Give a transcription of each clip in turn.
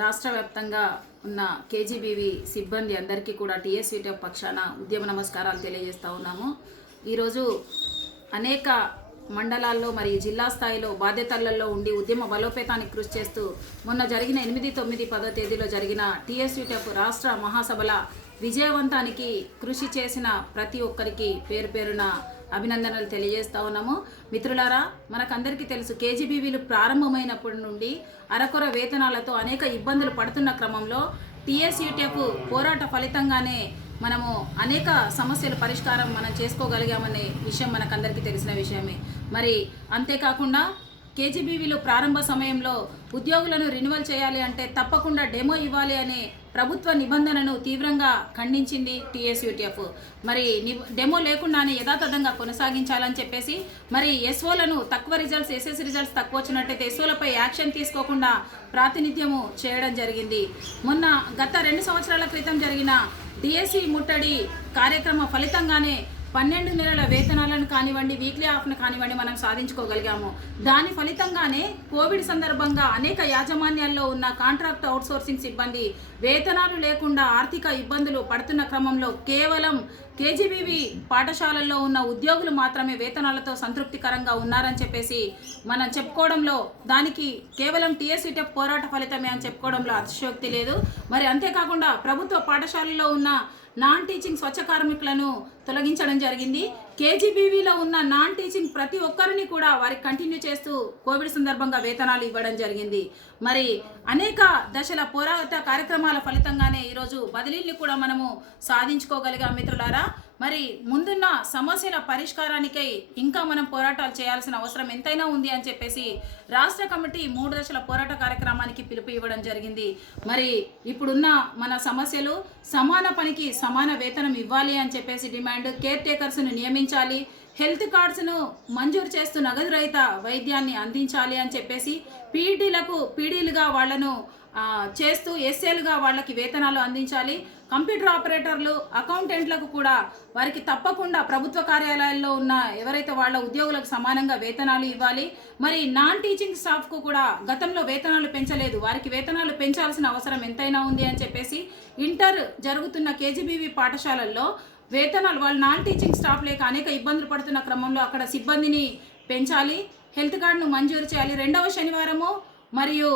రాష్ట్ర వ్యాప్తంగా ఉన్న కేజీబీవి సిబ్బంది అందరికీ కూడా టీఎస్వీటీ పక్షాన ఉద్యమ నమస్కారాలు తెలియజేస్తూ ఉన్నాము. ఈరోజు అనేక మండలాల్లో మరియు జిల్లా స్థాయిలో బాధ్యతలలో ఉండి ఉద్యమ బలోపేతానికి కృషి చేస్తూ మొన్న జరిగిన ఎనిమిది తొమ్మిది పదో తేదీలో జరిగిన టీఎస్వీటీఎఫ్ రాష్ట్ర మహాసభల విజయవంతానికి కృషి చేసిన ప్రతి ఒక్కరికి పేరు పేరున అభినందనలు తెలియజేస్తా ఉన్నాము. మిత్రులారా మనకందరికీ తెలుసు కేజీబీవీలు ప్రారంభమైనప్పటి నుండి అరకొర వేతనాలతో అనేక ఇబ్బందులు పడుతున్న క్రమంలో టీఎస్యూటీఎఫ్ పోరాట ఫలితంగానే మనము అనేక సమస్యల పరిష్కారం మనం చేసుకోగలిగామనే విషయం మనకందరికీ తెలిసిన విషయమే. మరి అంతేకాకుండా కేజీబీవీలు ప్రారంభ సమయంలో ఉద్యోగులను రెన్యువల్ చేయాలి అంటే తప్పకుండా డెమో ఇవ్వాలి అనే ప్రభుత్వ నిబంధనను తీవ్రంగా ఖండించింది టీఎస్యూటీఎఫ్. మరి ని- డెమో లేకుండానే యథాతథంగా కొనసాగించాలని చెప్పేసి మరి ఎస్ఓలను తక్కువ రిజల్ట్స్ ఎస్ఎస్ రిజల్ట్స్ తక్కువ వచ్చినట్టయితే ఎస్ఓలపై యాక్షన్ తీసుకోకుండా ప్రాతినిధ్యము చేయడం జరిగింది. మొన్న గత రెండు సంవత్సరాల క్రితం జరిగిన డిఎస్సి ముట్టడి కార్యక్రమ ఫలితంగానే పన్నెండు నెలల వేతనాలను కానివ్వండి వీక్లీ ఆఫ్ను కానివ్వండి మనం సాధించుకోగలిగాము. దాని ఫలితంగానే కోవిడ్ సందర్భంగా అనేక యాజమాన్యాల్లో ఉన్న కాంట్రాక్ట్ అవుట్సోర్సింగ్ సిబ్బంది వేతనాలు లేకుండా ఆర్థిక ఇబ్బందులు పడుతున్న క్రమంలో కేవలం కేజీబీవి పాఠశాలల్లో ఉన్న ఉద్యోగులు మాత్రమే వేతనాలతో సంతృప్తికరంగా ఉన్నారని చెప్పేసి మనం చెప్పుకోవడంలో దానికి కేవలం టీఎస్సీటెఫ్ పోరాట ఫలితమే అని చెప్పుకోవడంలో అతిశయోక్తి లేదు. మరి అంతేకాకుండా ప్రభుత్వ పాఠశాలల్లో ఉన్న నాన్ టీచింగ్ స్వచ్ఛ కార్మికులను తొలగించడం జరిగింది. కేజీబీవీలో ఉన్న నాన్ టీచింగ్ ప్రతి ఒక్కరిని కూడా వారికి కంటిన్యూ చేస్తూ కోవిడ్ సందర్భంగా వేతనాలు ఇవ్వడం జరిగింది. మరి అనేక దశల పోరాట కార్యక్రమాల ఫలితంగానే ఈరోజు బదిలీల్ని కూడా మనము సాధించుకోగలిగాం మిత్రులారా. tá? మరి ముందున్న సమస్యల పరిష్కారానికై ఇంకా మనం పోరాటాలు చేయాల్సిన అవసరం ఎంతైనా ఉంది అని చెప్పేసి రాష్ట్ర కమిటీ మూడు దశల పోరాట కార్యక్రమానికి పిలుపు ఇవ్వడం జరిగింది. మరి ఇప్పుడున్న మన సమస్యలు సమాన పనికి సమాన వేతనం ఇవ్వాలి అని చెప్పేసి డిమాండ్ కేర్ టేకర్స్ను నియమించాలి హెల్త్ కార్డ్స్ను మంజూరు చేస్తూ నగదు రహిత వైద్యాన్ని అందించాలి అని చెప్పేసి పీఈటీలకు పీడీలుగా వాళ్ళను చేస్తూ ఎస్ఏలుగా వాళ్ళకి వేతనాలు అందించాలి. కంప్యూటర్ ఆపరేటర్లు అకౌంటెంట్లకు కూడా వారికి తప్పకుండా ప్రభుత్వ కార్యాలయాల్లో ఉన్న ఎవరైతే వాళ్ళ ఉద్యోగులకు సమానంగా వేతనాలు ఇవ్వాలి. మరి నాన్ టీచింగ్ స్టాఫ్కు కూడా గతంలో వేతనాలు పెంచలేదు. వారికి వేతనాలు పెంచాల్సిన అవసరం ఎంతైనా ఉంది అని చెప్పేసి ఇంటర్ జరుగుతున్న కేజీబీవీ పాఠశాలల్లో వేతనాలు వాళ్ళు నాన్ టీచింగ్ స్టాఫ్ లేక అనేక ఇబ్బందులు పడుతున్న క్రమంలో అక్కడ సిబ్బందిని పెంచాలి. హెల్త్ కార్డును మంజూరు చేయాలి. రెండవ శనివారము మరియు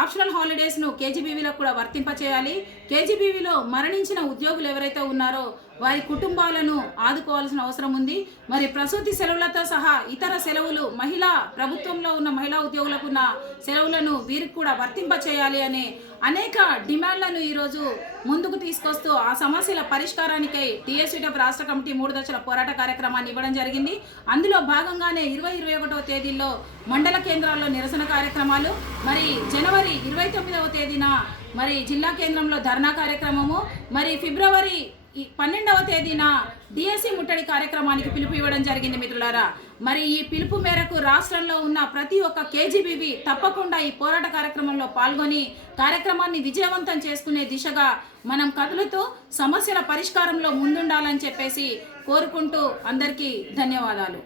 ఆప్షనల్ హాలిడేస్ను కేజీబీవీలో కూడా వర్తింపచేయాలి. కేజీబీవీలో మరణించిన ఉద్యోగులు ఎవరైతే ఉన్నారో వారి కుటుంబాలను ఆదుకోవాల్సిన అవసరం ఉంది. మరి ప్రసూతి సెలవులతో సహా ఇతర సెలవులు మహిళా ప్రభుత్వంలో ఉన్న మహిళా ఉద్యోగులకు ఉన్న సెలవులను వీరికి కూడా వర్తింపచేయాలి అనే అనేక డిమాండ్లను ఈరోజు ముందుకు తీసుకొస్తూ ఆ సమస్యల పరిష్కారానికై టీఎస్యూటఫ్ రాష్ట్ర కమిటీ మూడు దశల పోరాట కార్యక్రమాన్ని ఇవ్వడం జరిగింది. అందులో భాగంగానే ఇరవై ఇరవై ఒకటవ తేదీల్లో మండల కేంద్రాల్లో నిరసన కార్యక్రమాలు మరి జనవరి ఇరవై తొమ్మిదవ తేదీన మరి జిల్లా కేంద్రంలో ధర్నా కార్యక్రమము మరి ఫిబ్రవరి ఈ పన్నెండవ తేదీన డిఎస్సి ముట్టడి కార్యక్రమానికి పిలుపు ఇవ్వడం జరిగింది మిత్రులారా. మరి ఈ పిలుపు మేరకు రాష్ట్రంలో ఉన్న ప్రతి ఒక్క కేజీబీవి తప్పకుండా ఈ పోరాట కార్యక్రమంలో పాల్గొని కార్యక్రమాన్ని విజయవంతం చేసుకునే దిశగా మనం కదులుతూ సమస్యల పరిష్కారంలో ముందుండాలని చెప్పేసి కోరుకుంటూ అందరికీ ధన్యవాదాలు.